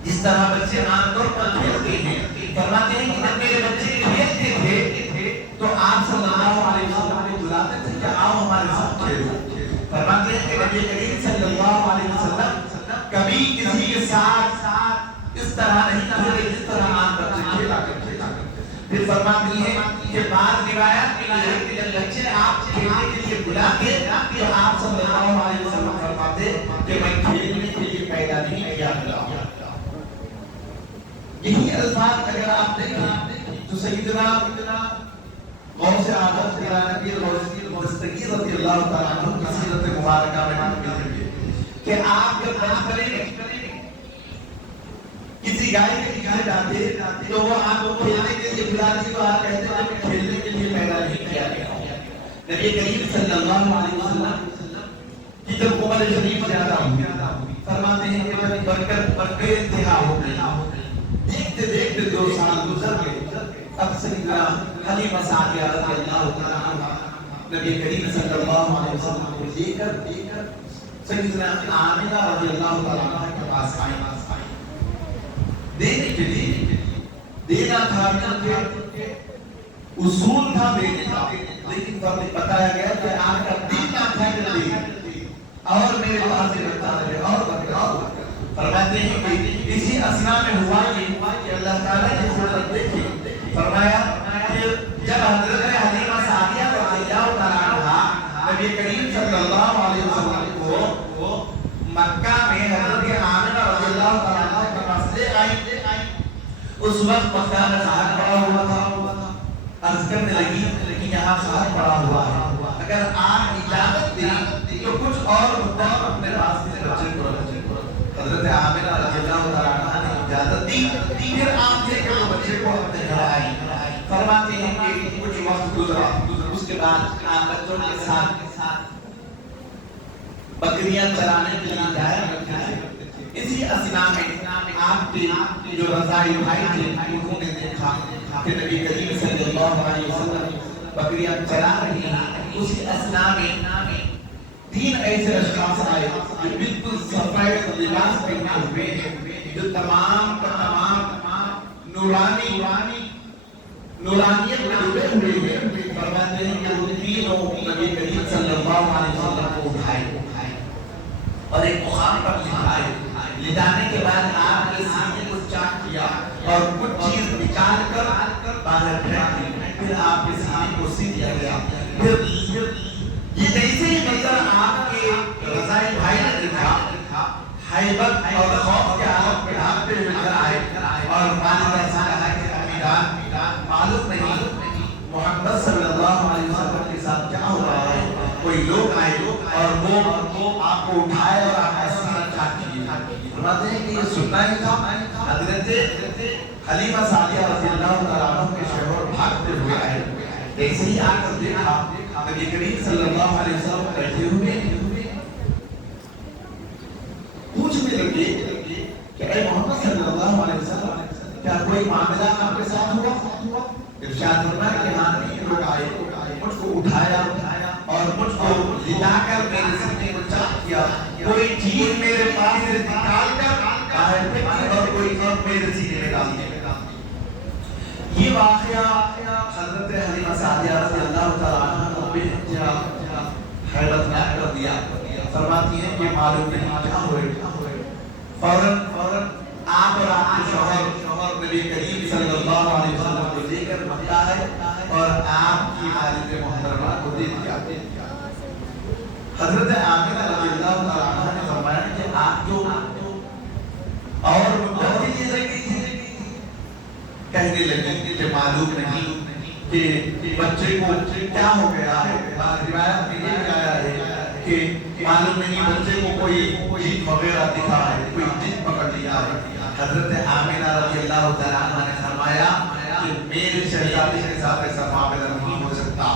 جس طرح بچے عام طور پر کھیلتے ہیں، فرماتے ہیں کہ جب میرے بچے کھیلتے تھے تو آپ صلی اللہ علیہ وسلم کو بلاتے تھے کہ آؤ ہمارے ساتھ کھیلو۔ فرماتے ہیں کہ نبی کریم صلی اللہ علیہ وسلم کبھی کسی کے ساتھ اس طرح نہیں کھیلے جس طرح عام بچے کھیلا کرتے۔ پھر فرماتی ہیں کہ بعض روایات میں ہے کہ جب بچے آپ کھیلنے کے لیے بلاتے تو آپ صلی اللہ علیہ وسلم فرماتے کہ میں کھیلنے کے لیے پیدا نہیں کیا گیا۔ یہی الفاظ اگر آپ دیکھیں تو سیدنا غوث اعظم پیرا نبی دستگیر رضی اللہ تعالیٰ عنہ کی سیرت مبارکہ میں ملیں گے کہ آپ جب بچپنے میں کسی گائے کے گھر جاتے تو وہ آپ کو کھیلنے کے لیے بلاتی تو آپ کہتے ہیں کہ کھیلنے کے لیے پیدا نہیں کیا گیا۔ نبی کریم صلی اللہ علیہ وسلم کی جب عمر شریف زیادہ ہوئی، فرماتے ہیں کہ جب برکت بے انتہا ہو گئی، دیکھتے دیکھتے 2 سال گزر گئے، اب سیدنا حلیمہ سعدیہ رضی اللہ تعالیٰ عنہا نبی کریم صلی اللہ علیہ وسلم کو لے کر سیدنا آمنہ رضی اللہ تعالیٰ عنہا کے پاس آئیں دینے کے لیے۔ دینا تھا کہ اصول تھا دینے کا، لیکن بتایا گیا کہ آپ کا دین نہ تھا کہ دے اور میرے پاس سے رکھتا رہے اور بکر۔ فرماتے ہیں کہ اسی اسنا میں ہوا کہ اللہ تعالیٰ نے صورت دیکھی، فرمایا کہ جب حضرت حلیمہ سعدیہ رضی اللہ تعالیٰ عنہا نبی کریم صلی اللہ علیہ وسلم کو اس وقت مکہ میں خاک پڑا ہوا تھا. عرض کرنے لگی کہ یہاں خاک پڑا ہوا ہے، اگر آپ اجازت دیں تو کچھ اور مدت اپنے پاس سے بچے کو رکھیں. حضرت عامرہ رضی اللہ تعالیٰ عنہ نے اجازت دی. پھر آپ لے کر وہ بچے کو اپنے گھر آئی. فرماتے ہیں کہ کچھ وقت گزرا، اس کے بعد آپ بچوں کے ساتھ بکریاں چرانے کے لیے جایا کرتے تھے. اسی اثناء میں آپ کے جو رضائی بھائی تھے انہوں نے دیکھا کہ نبی کریم صلی اللہ علیہ وسلم بکریاں چرا رہی ہیں. اسی اثناء میں 3 ایسے اشخاص آئے جو بالکل سفید لباس پہنے ہوئے ہیں، جو تمام نورانیت میں ڈوبے ہوئے ہیں. فرماتے ہیں کہ وہ تینوں نبی کریم صلی اللہ علیہ وسلم کو اٹھائے اور ایک مقام پر لٹائے. لٹانے کے بعد آپ کے سینے کو چاک کیا اور کچھ چیز نکال کر باہر پھینک دی. پھر آپ کے سینے کو سی دیا گیا. پھر یہ جیسے ہی منظر آپ کے رضائی بھائی نے دیکھا، ہیبت اور خوف کے عالم میں ڈھانپتے ہوئے گھر آئے اور والدہ سے کہا کہ امیران معلوم نہیں محمد صلی اللہ علیہ وسلم کے ساتھ کیا ہو رہا ہے. کوئی لوگ آئے اور وہ آپ کو اٹھائے اور آپ کا سینہ چاک کیے. فرماتے ہیں کہ یہ سننا ہی تھا. حضرت حلیمہ سعدیہ رضی اللہ تعالیٰ عنہ کے شوہر بھاگتے ہوئے آئے. جیسے ہی آ کر دیکھا نبی کریم صلی اللہ علیہ وسلم بیٹھے ہوئے پوچھنے لگے کہ اے محمد صلی اللہ علیہ وسلم کیا کوئی معاملہ آپ کے ساتھ ہوا؟ ارشاد فرمایا کہ ہاں 3 لوگ آئے، مجھ کو اٹھایا اور مجھ کو لٹا کر میرے سینے کو چاک کیا. کوئی چیز میرے پاس سے نکال کر باہر پھینکی اور کوئی چیز میرے سینے میں ڈال دی. یہ واقعہ حضرت حلیمہ سعدیہ رضی اللہ تعالیٰ عنہ کو بے انتہا حیرتناک کر دیا. فرماتی ہیں کہ معلوم نہیں کیا ہوئے. فوراً آپ اور آپ کے شوہر نبی کریم صلی اللہ علیہ وسلم کو لے کر مکہ ہے اور آپ کی والد محترمہ کو دے دیا. حضرت عامرہ رضی اللہ تعالیٰ عنہ نے فرمایا کہ آپ جو اور مدت کے لیے رہ گئی تھی کہنے لگی کہ معلوم نہیں کہ بچے کو کیا ہو گیا ہے. روایت میں یہ آیا ہے کہ معلوم نہیں بچے کو کوئی جن وغیرہ دکھا ہے، کوئی جن پکڑ لیا ہے. حضرت عامرہ رضی اللہ تعالیٰ عنہ نے فرمایا کہ میرے شہزادے کے ساتھ ایسا معاملہ نہیں ہو سکتا،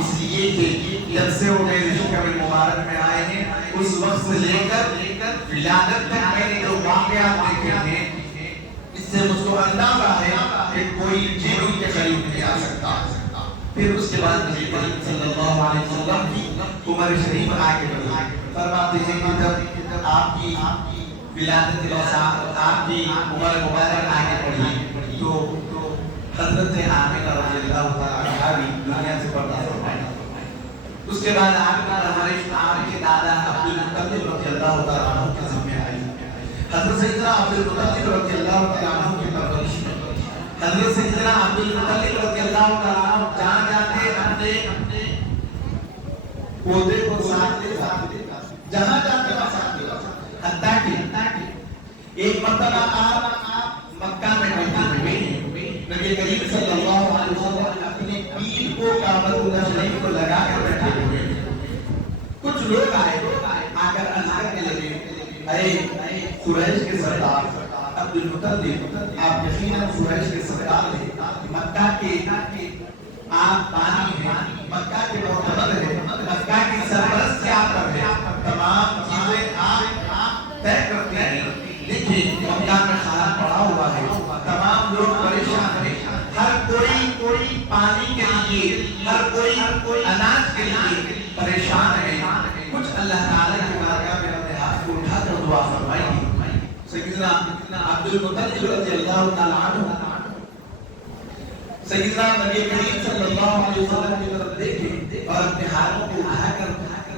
اس لیے کہ جب سے وہ میرے شکم مبارک میں آئے ہیں اس وقت سے لے کر ولادت تک میں نے جو واقعات دیکھے ہیں اس سے مجھ کو اندازہ ہے کہ کوئی جن ان کے قریب نہیں آ سکتا. پھر اس کے بعد نبی کریم صلی اللہ علیہ وسلم کی عمر شریف آگے بڑھی. فرماتے ہیں کہ جب آپ کی ولادت کے بعد آپ کی عمر مبارک آگے بڑھی تو حضرت عامرہ رضی اللہ تعالیٰ عنہ بھی دنیا سے پردہ فرمائی. اس کے بعد آپ کی پرورش آپ کے دادا عبد المطلب رضی اللہ تعالیٰ عنہ کے ذمہ آئی. حضرت سیدنا عبد المطلب رضی اللہ تعالیٰ عنہ کی پرورش میں حضرت سیدنا عبد المطلب رضی اللہ تعالیٰ عنہ جہاں جاتے اپنے پودے کو ساتھ لے جہاں جاتے وہاں ساتھ لے. حتیٰ کہ ایک مرتبہ آپ مکہ میں بیٹھے ہوئے نبی کریم صلی اللہ علیہ وسلم اپنے پیر کو کعبۃ اللہ شریف کو لگا کر بیٹھے ہوئے. کچھ لوگ آ کر عرض کرنے لگے اے قریش کے سردار عبد المطلب، آپ یقیناً قریش کے سردار ہیں، مکہ کے آپ بانی ہیں، مکہ کے معتمد ہیں، مکہ کی سرپرست آپ پر ہیں، تمام چیزیں آپ طے کرتے ہیں. دیکھیں مکہ میں خانہ پڑا ہوا ہے، تمام لوگ پریشان ہیں، ہر کوئی پانی کے لیے، ہر کوئی اناج کے لیے پریشان ہے. کچھ اللہ تعالیٰ کی بارگاہ میں اپنے ہاتھ کو اٹھا کر دعا فرمائیں. سیدنا عبد المطلب رضی اللہ تعالیٰ عنہ سیدنا نبی کریم صلی اللہ علیہ وسلم کی طرف دیکھے اور اپنے ہاتھوں کو اٹھا کر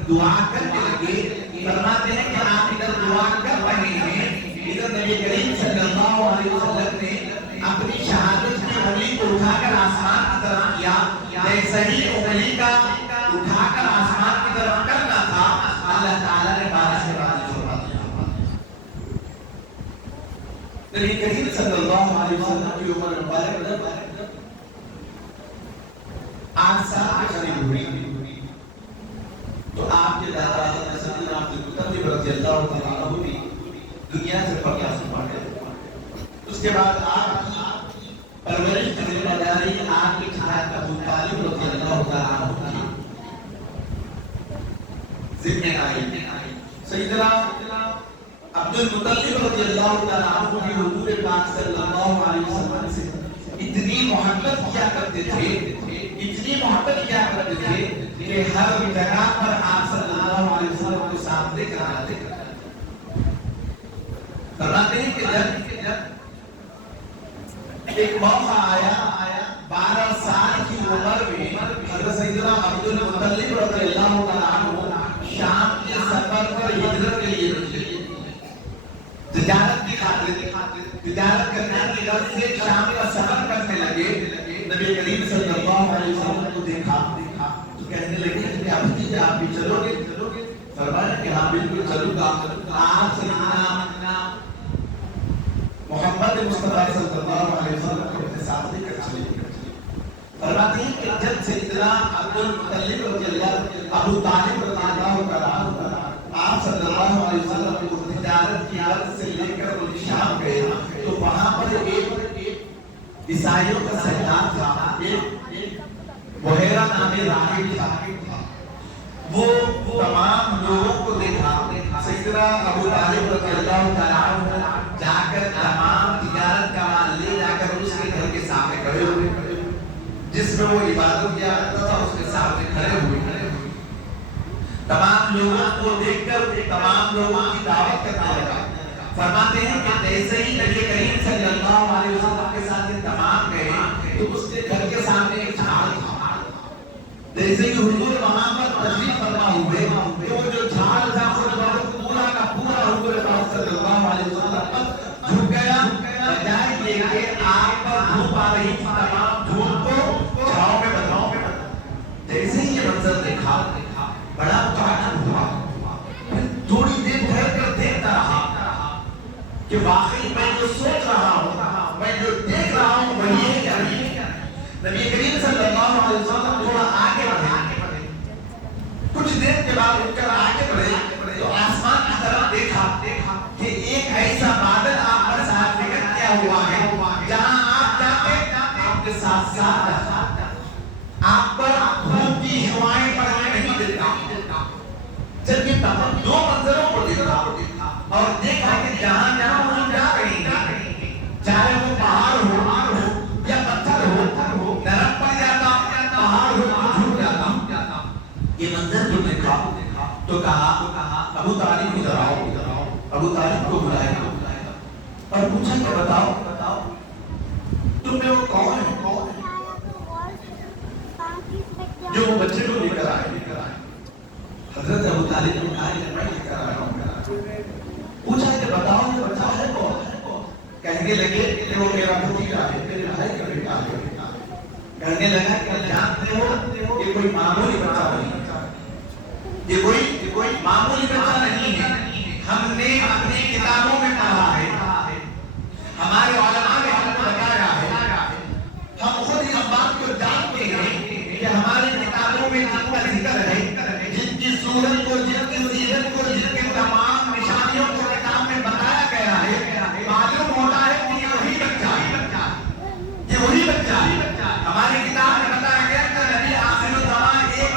دعا کرنے لگے. فرماتے ہیں کہ آپ ادھر دعا کر رہے ہیں، ادھر نبی کریم صلی اللہ علیہ وسلم نے اپنی شہادت کی انگلی کو اٹھا کر آسمان کی طرف کیا. جیسے ہی انگلی کا اٹھا کر آسمان کی طرف کرنا تھا اللہ تعالیٰ نے بارش سے بارش فرما دیا. نبی کریم صلی اللہ علیہ وسلم کی عمر مبارک 8 سال کے قریب ہوئی تو آپ کے دادا حضرت سیدنا عبد المطلب رضی اللہ تعالیٰ عنہ بھی دنیا سے پرداس پا گئے. اس کے بعد آپ کی پرورش کی ذمہ داری آپ کے چچا ابو طالب رضی اللہ تعالیٰ عنہ کی ذمہ آئی. سیدنا عبد المطلب رضی اللہ تعالیٰ عنہ کی حضور پاک صلی اللہ علیہ وسلم سے اتنی محبت کیا کرتے تھے کہ ہر جگہ پر آپ صلی اللہ علیہ وسلم کو سامنے کراتے. فرماتے ہیں کہ جب ایک موقع آیا 12 سال کی عمر میں حضرت سیدنا عبد المطلب رضی اللہ تعالیٰ عنہ شام کے سفر پر ہجرت کے لیے نکلے. تجارت کی خاطر تجارت کرنے کی غرض سے شام کا سفر کرنے لگے. نبی کریم صلی اللہ علیہ وسلم کو دیکھا تو کہنے لگے کہ آپ بھی چلو گے. فرمایا کہ ہاں بالکل چلوں گا. آپ سیدنا محمد مصطفیٰ صلی اللہ علیہ وسلم کو اپنے ساتھ لے کر چلے. فرماتے ہیں کہ جب سیدنا عبد المطلب رضی اللہ ابو طالب رضی اللہ تعالیٰ آپ صلی اللہ علیہ وسلم کو تجارت کی غرض سے لے کر وہ شام گئے تو وہاں پر ایک عیسائیوں کا سردار تھا. ایک بحیرہ نامی راہب تھا. وہ تمام لوگوں کو دیکھا. سیدنا ابو طالب رضی اللہ تعالیٰ عنہ جا کر تمام تجارت کا مال لے جا کر اس کے گھر کے سامنے کھڑے ہوئے. جس میں وہ عبادت کیا کرتا تھا اس کے سامنے کھڑے ہوئے. تمام لوگوں کو دیکھ کر تمام لوگوں کی دعوت کرنے لگا. فرماتے ہیں کہ جیسے ہی نبی کریم صلی اللہ علیہ وسلم کے ساتھ یہ تمام گئے تو اس کے گھر کے سامنے ایک جھاڑ تھا. جیسے ہی حضور وہاں پر تشریف فرما ہوئے تو وہ جو جھاڑ تھا وہ پورا کا پورا حضور پاک صلی اللہ علیہ وسلم پر جھک گیا. بجائے یہ کہ آپ پر دھوپ آ رہی تھی تمام دھوپ کو چھاؤں میں بدلاؤ. جیسے ہی یہ منظر دیکھا بڑا تعجب ہوا. پھر تھوڑی دیر ٹھہر کر دیکھتا رہا کہ واقعی میں جو سوچ رہا ہوں میں جو دیکھ رہا ہوں وہی ہے کیا نہیں. نبی کریم صلی اللہ علیہ وسلم تھوڑا آگے بڑھے. کچھ دیر کے بعد اٹھ کر آگے بڑھے تو آسمان کی طرف دیکھا کہ ایک ایسا بادل آپ پر ساتھ لے کر کیا ہوا ہے جہاں آپ جاتے آپ کے ساتھ ساتھ آپ پر دھوپ کی ہوائیں پڑنے نہیں دیتا. جب یہ تمام دو منظروں کو دیکھا اور دیکھا کہ جہاں جہاں ہم جا رہے ہیں چاہے وہ پہاڑ ہو یا پتھر ہو نرم پڑ جاتا پہاڑ ہو تو جھک جاتا. یہ منظر جو دیکھا تو کہا ابو طالب ادھر آؤ. ابو طالب کو بلایا اور پوچھا کہ بتاؤ تم میں وہ کون ہے جو وہ بچے کو لے کر آئے. حضرت ابو طالب نے کہا کہ میں لے کر آیا ہوں. پوچھا کہ بتاؤ یہ بچہ ہے کون. کہنے لگے کہ وہ میرا بھتیجا ہے میرے بھائی کا بیٹا ہے. کہنے لگا کہ جانتے ہو یہ کوئی معمولی بچہ نہیں. یہ کوئی معمولی بچہ نہیں ہے. ہم نے اپنی کتابوں میں پڑھا ہے ہمارے علماء نے ہم کو بتایا ہے. ہم خود اس بات کو جانتے ہیں کہ ہماری کتابوں میں جن کا ذکر ہے جن کی صورت کو جن کی سیرت کو جن کے تمام نشانیوں کو کتاب میں بتایا گیا ہے معلوم ہوتا ہے کہ یہ وہی بچہ ہے. ہماری کتاب میں بتایا گیا کہ نبی آخر الزمان ایک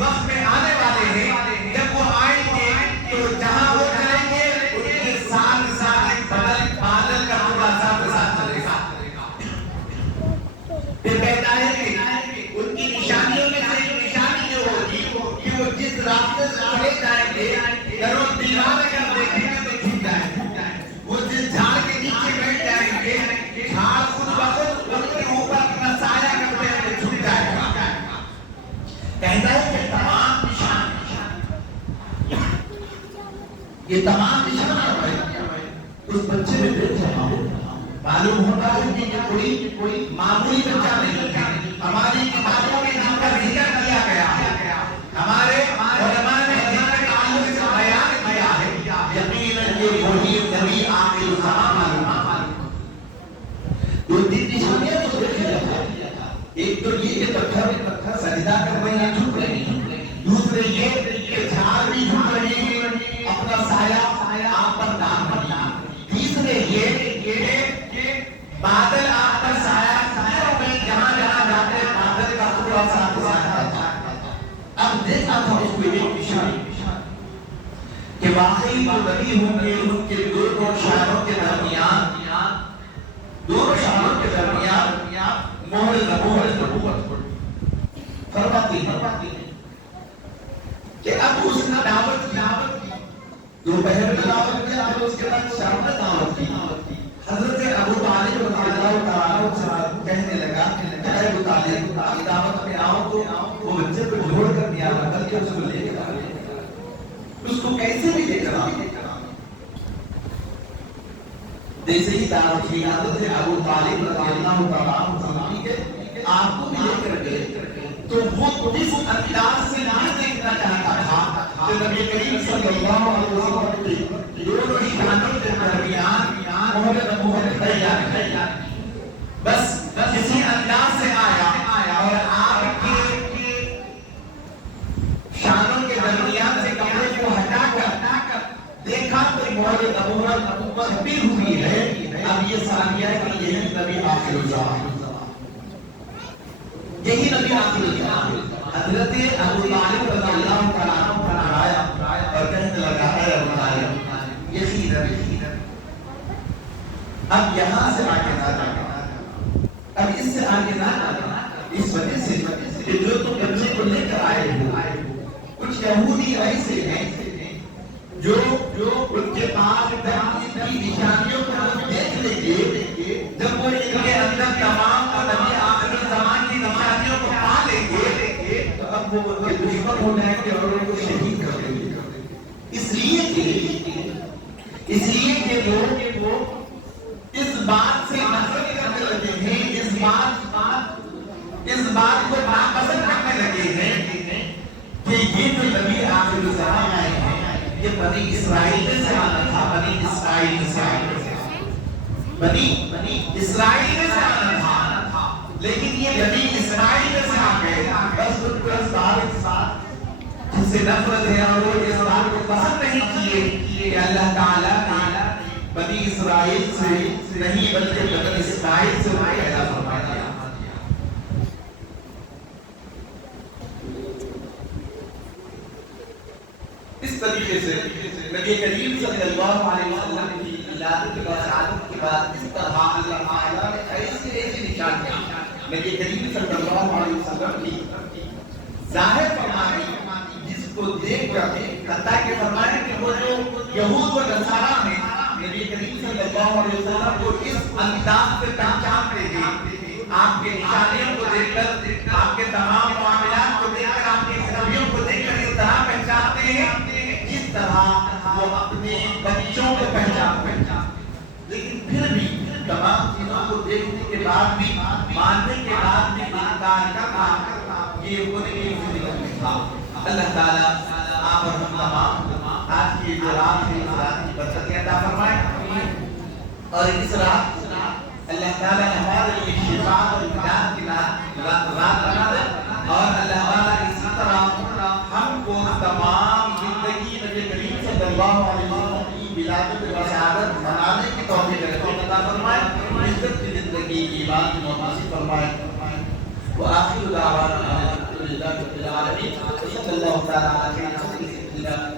وقت میں آنے والے ہیں. جب وہ آئیں گے تو جہاں وہ چلیں گے ان کے ساتھ ایک بادل کا ٹکڑا ساتھ چلے گا. پھر کہتا ہے کہ ان کی نشانیوں میں سے ایک نشانی جو ہوگی کہ وہ جس راستے سے چلے جائیں گے در و دیوار اگر دیکھیں گے تو جھک جائیں گے. وہ جس جھاڑ کے نیچے بیٹھ جائیں گے جھاڑ خود بخود ان کے اوپر اپنا سایہ کرتے ہوئے جھک جائے گا. کہتا ہے کہ تمام نشان یہ تمام نشان اس بچے میں دیکھ رہا ہوں. معلوم ہوتا ہے کہ یہ کوئی معمولی بچہ نہیں ہے. ہماری کتابوں میں جن کا ذکر کیا گیا ہے ہمارے علماء نے جن کے تعلق سے بیان کیا ہے یقیناً یہ وہی نبی آخر الزمان معلوم. دینا تھا اس کو ایک نشانی کہ واقعی جو نبی ہوں گے ان کے دونوں شہروں کے درمیان مہر نبوت فرماتی ہے کہ اب اس نے دعوت کی دوپہر میں دعوت کی اور اس کے بعد شام میں دعوت کی حضرت ابو طالب رضی اللہ تعالیٰ عنہ کہنے لگا کہ اے ابو طالب دعوت میں آؤ تو وہ بچے کو جھوڑ کر دیا بلکہ اس کو لے کر اس کو کیسے بھی لے کر جیسے ہی دعوت کی حضرت ابو طالب رضی اللہ تعالیٰ عنہ کہ آپ کو بھی لے کر گئے تو وہ اس انداز سے نہ دیکھنا چاہتا تھا کہ نبی کریم صلی اللہ علیہ وسلم کی دونوں شانوں کے درمیان مہر نبوت تیار بس اسی انداز سے آیا اور آپ کے شانوں کے درمیان سے کپڑے کو ہٹا کر دیکھا تو مہر نبوت بھی ہوئی ہے اب یہ سمجھ ہے کہ یہی نبی آخر الزمان یہی نبی آخر الزمان حضرت ابو طالب رضی اللہ تعالیٰ عنہ آیا اور کہنے لگا ہے ابو طالب یہی نبی اب یہاں سے آگے نہ جانا اب اس سے آگے نہ جانا اس وجہ سے کہ جو تم بچے کو لے کر آئے ہو کچھ یہودی ایسے ہیں جو ان کے پاس کی نشانیوں کو دیکھ لیں گے جب وہ ان کے اندر تمام نبی آخر زمان کی نشانیوں کو پا لیں گے تو اب وہ ان کے دشمن ہو جائیں گے اور ان کو شہید کر دیں گے اس لیے کہ وہ اس بات سے نفرت کرنے لگے ہیں اس بات کو ناپسند کرنے لگے ہیں کہ یہ جو نبی آخر زمان آئے ہیں یہ بنی اسرائیل سے آنا تھا بنی اسرائیل سے آنا تھا لیکن یہ بنی اسرائیل سے آ گئے بس ان کو اس ساتھ جس سے نفرت ہے اور وہ اس بات کو پسند نہیں کیے کہ اللہ تعالیٰ نے بنی اسرائیل سے نہیں بلکہ بنی اسرائیل سے پیدا فرما دیا اس طریقے سے نبی کریم صلی اللہ علیہ وسلم کی ولادت و شہادت کے بعد اس طرح اللہ تعالیٰ نے ایسی نشانیاں نبی کریم صلی اللہ علیہ وسلم کی ظاہر فرمائی جس کو دیکھ کر حتیٰ کہ فرمایا کہ وہ جو یہود و نصارہ ہیں نبی کریم صلی اللہ علیہ وسلم کو اس انداز سے پہچانتے ہیں آپ کے نشانیوں کو دیکھ کر آپ کے تمام معاملات کو دیکھ کر آپ کی خوبیوں کو دیکھ کر اس طرح پہچانتے ہیں جس طرح وہ اپنے بچوں کو پہچانتے ہیں لیکن پھر بھی تمام چیزوں کو دیکھنے کے بعد بھی ماننے کے بعد بھی انکار کرنا یہ انہیں کی زندگی میں تھا اللہ تعالیٰ آپ اور ہم تمام آج کی جو رات ہے اس رات کی برکتیں عطا فرمائے اور اس رات اللہ تعالیٰ ہمارے لیے شفا اور امداد کی رات بنا دے اور اللہ تعالیٰ اسی طرح ہم کو تمام زندگی نبی کریم صلی اللہ علیہ وسلم کی ولادت و شہادت منانے کی توفیق عطا فرمائے عزت کی زندگی کی ایمان کی نصیب فرمائے وآخر دعوانا الحمد للہ رب العالمین صلی اللہ تعالیٰ علیہ وسلم